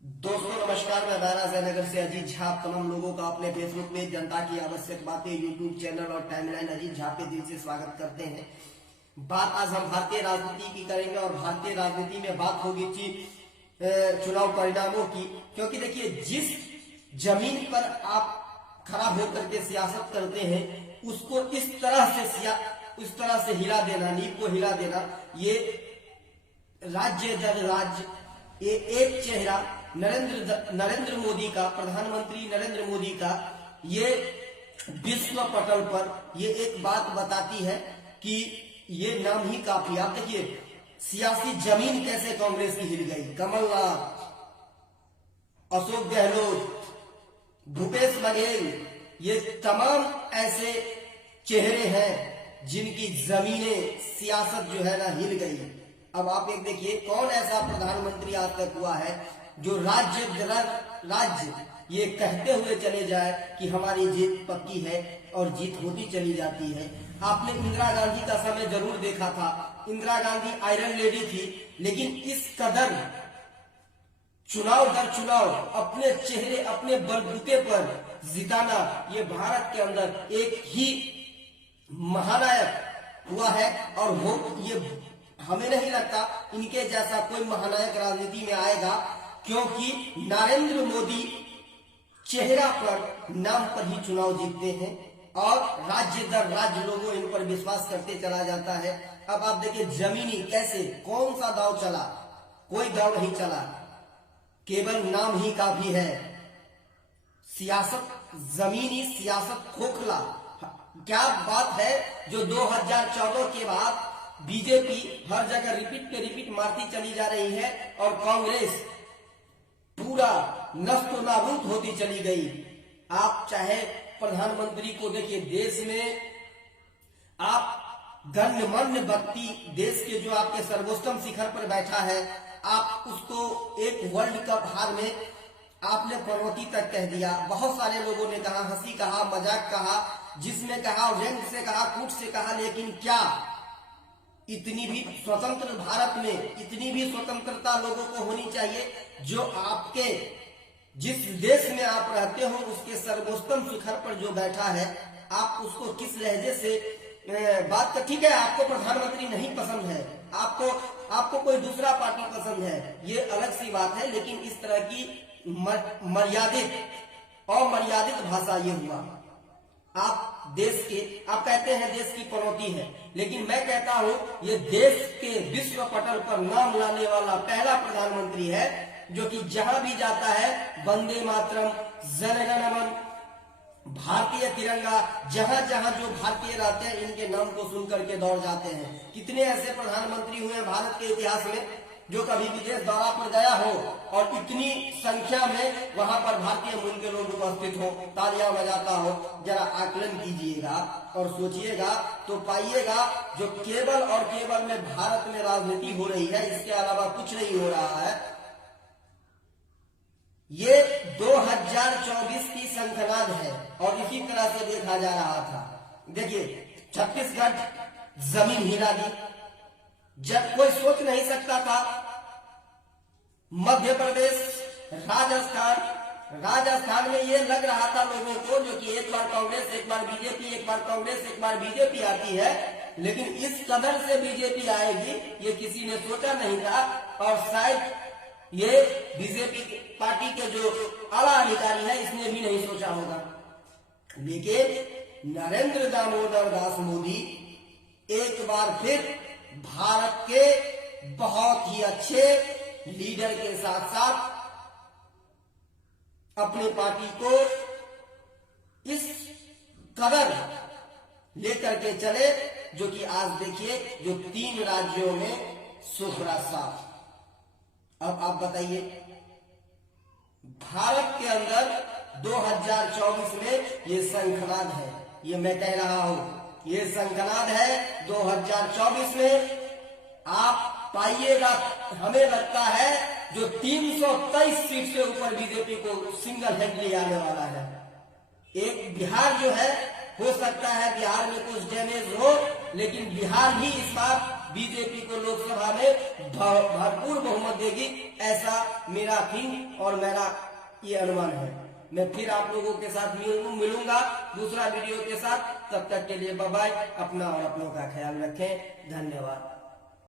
दोस्तों नमस्कार, मैं दारा जयनगर से अजीत झा। आप तमाम लोगों का अपने फेसबुक में जनता की आवश्यक बातें यूट्यूब चैनल और टाइमलाइन अजीत झा पे दिल से स्वागत करते हैं। बात आज हम भारतीय राजनीति की करेंगे और भारतीय राजनीति में बात होगी चुनाव परिणामों की, क्योंकि देखिए जिस जमीन पर आप खड़ा होकर के सियासत करते हैं उसको इस तरह से हिला देना, नींव को हिला देना, ये राज्य दर राज्य ये एक चेहरा नरेंद्र मोदी का, प्रधानमंत्री नरेंद्र मोदी का ये विश्व पटल पर ये एक बात बताती है कि ये नाम ही काफी। आप देखिए सियासी जमीन कैसे कांग्रेस की हिल गई। कमलनाथ, अशोक गहलोत, भूपेश बघेल, ये तमाम ऐसे चेहरे हैं जिनकी जमीनें, सियासत जो है ना हिल गई। अब आप एक देखिए कौन ऐसा प्रधानमंत्री आज तक हुआ है जो राज्य ये कहते हुए चले जाए कि हमारी जीत पक्की है और जीत होती चली जाती है। आपने इंदिरा गांधी का समय जरूर देखा था। इंदिरा गांधी आयरन लेडी थी, लेकिन इस कदर चुनाव दर चुनाव अपने चेहरे, अपने बलबूते पर जिताना, ये भारत के अंदर एक ही महानायक हुआ है। और वो ये हमें नहीं लगता इनके जैसा कोई महानायक राजनीति में आएगा, क्योंकि नरेंद्र मोदी चेहरा पर, नाम पर ही चुनाव जीतते हैं और राज्य दर राज्य लोगों इन पर विश्वास करते चला जाता है। अब आप देखिए जमीनी कैसे, कौन सा दाव चला? कोई दाव नहीं चला, केवल नाम ही काफी है। सियासत जमीनी, सियासत खोखला। क्या बात है जो 2014 के बाद बीजेपी हर जगह रिपीट पे रिपीट मारती चली जा रही है और कांग्रेस पूरा नष्ट नाबूद होती चली गई। आप चाहे प्रधानमंत्री को देखिए, देश में आप गण्यमान्य व्यक्ति, देश के जो आपके सर्वोत्तम शिखर पर बैठा है, आप उसको एक वर्ल्ड कप हार में आपने पनौती तक कह दिया। बहुत सारे लोगों ने कहा, हंसी कहा, मजाक कहा, जिसमें कहा, व्यंग से कहा, कूट से कहा, लेकिन क्या इतनी भी स्वतंत्र भारत में इतनी भी स्वतंत्रता लोगों को होनी चाहिए जो आपके जिस देश में आप रहते हो उसके सर्वोत्तम शिखर पर जो बैठा है, आप उसको किस लहजे से बात कर। ठीक है, आपको प्रधानमंत्री नहीं पसंद है, आपको कोई दूसरा पार्टी पसंद है, ये अलग सी बात है, लेकिन इस तरह की अमर्यादित भाषा ये हुआ। आप कहते हैं देश की पनौती है, लेकिन मैं कहता हूं ये देश के विश्व पटल पर नाम लाने वाला पहला प्रधानमंत्री है जो कि जहां भी जाता है वंदे मातरम, जनगण मन, भारतीय तिरंगा, जहां जहां जो भारतीय रहते हैं इनके नाम को सुनकर के दौड़ जाते हैं। कितने ऐसे प्रधानमंत्री हुए भारत के इतिहास में जो कभी विदेश दौरा पर गया हो और इतनी संख्या में वहां पर भारतीय मूल के लोग उपस्थित हो, तालियां बजाता हो। जरा आकलन कीजिएगा और सोचिएगा तो पाइएगा जो केवल और केवल में भारत में राजनीति हो रही है, इसके अलावा कुछ नहीं हो रहा है। ये 2024 की शंखनाद है और इसी तरह से देखा जा रहा था। देखिए छत्तीसगढ़ जमीन हिला दी, जब कोई सोच नहीं सकता था। मध्य प्रदेश, राजस्थान में ये लग रहा था लोगों को जो कि एक बार कांग्रेस, एक बार बीजेपी, एक बार कांग्रेस, एक बार बीजेपी आती है, लेकिन इस कदर से बीजेपी आएगी ये किसी ने सोचा नहीं था। और शायद ये बीजेपी पार्टी के जो आला अधिकारी है इसने भी नहीं सोचा होगा। लेकिन नरेंद्र दामोदर दास मोदी एक बार फिर भारत के बहुत ही अच्छे लीडर के साथ साथ अपनी पार्टी को इस कदर लेकर के चले जो कि आज देखिए जो 3 राज्यों में सुखरा साफ। अब आप बताइए भारत के अंदर 2024 में ये शंखनाद है, ये मैं कह रहा हूं, ये शंखनाद है 2024 में। आप पाइएगा, हमें लगता है जो 323 सीट से ऊपर बीजेपी को सिंगल हैंडली आने वाला है। एक बिहार जो है, हो सकता है बिहार में कुछ डैमेज हो, लेकिन बिहार भी इस बार बीजेपी को लोकसभा में भरपूर बहुमत देगी, ऐसा मेरा थिंक और मेरा ये अनुमान है। मैं फिर आप लोगों के साथ मिलूंगा दूसरा वीडियो के साथ। तब तक के लिए बाय बाय। अपना और अपनों का ख्याल रखें। धन्यवाद।